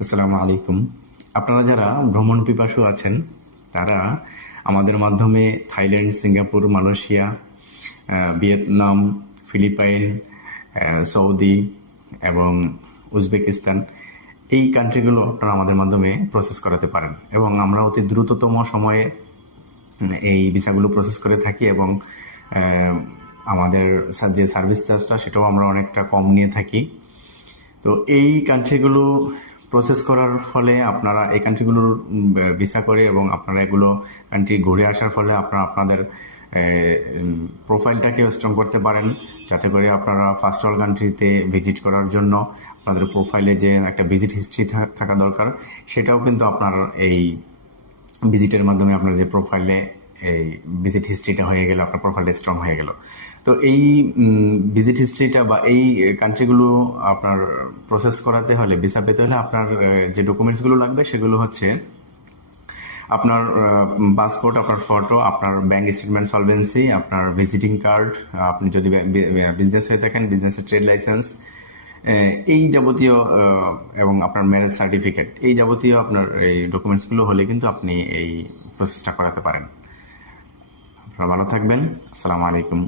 আসসালামু আলাইকুম। আপনারা যারা ভ্রমণ পিপাসু আছেন তারা আমাদের মাধ্যমে Thailand, Singapore, Malaysia, Vietnam, Philippines, Saudi এবং উজবেকিস্তান এই কান্ট্রিগুলো আপনারা আমাদের মাধ্যমে প্রসেস করাতে পারেন এবং আমরা অতি দ্রুততম সময়ে এই ভিসাগুলো প্রসেস করে থাকি এবং আহ, আমাদের যে সার্ভিস চার্জটা সেটাও আমরা অনেকটা কম নিয়ে থাকি। তো এই কান্ট্রিগুলো প্রসেস করার ফলে আপনারা এই কান্ট্রিগুলোর ভিসা করে এবং আপনারা এগুলো কান্ট্রি ঘুরে আসার ফলে আপনারা আপনাদের প্রোফাইলটাকে স্ট্রং করতে পারেন, যাতে করে আপনারা ফার্স্ট ওয়ার্ল্ড কান্ট্রিতে ভিজিট করার জন্য আপনাদের প্রোফাইলে যে একটা ভিজিট হিস্ট্রি থাকা দরকার, সেটাও কিন্তু আপনার এই ভিজিটের মাধ্যমে আপনার যে প্রোফাইলে এই ভিজিট হিস্ট্রিটা হয়ে গেল, আপনার প্রোফাইলটা স্ট্রং হয়ে গেল। তো এই ভিজিট হিস্ট্রিটা বা এই কান্ট্রিগুলো আপনার প্রসেস করাতে হলে, ভিসা পেতে হলে আপনার যে ডকুমেন্টসগুলো লাগবে সেগুলো হচ্ছে আপনার পাসপোর্ট, আপনার ফটো, আপনার ব্যাংক স্টেটমেন্ট, সলভেন্সি, আপনার ভিজিটিং কার্ড, আপনি যদি বিজনেস হয়ে থাকেন বিজনেসের ট্রেড লাইসেন্স, এই যাবতীয় এবং আপনার ম্যারেজ সার্টিফিকেট, এই যাবতীয় আপনার এই ডকুমেন্টসগুলো হলে কিন্তু আপনি এই প্রসেসটা করাতে পারেন। আপনারা ভালো থাকবেন। আসসালামু আলাইকুম।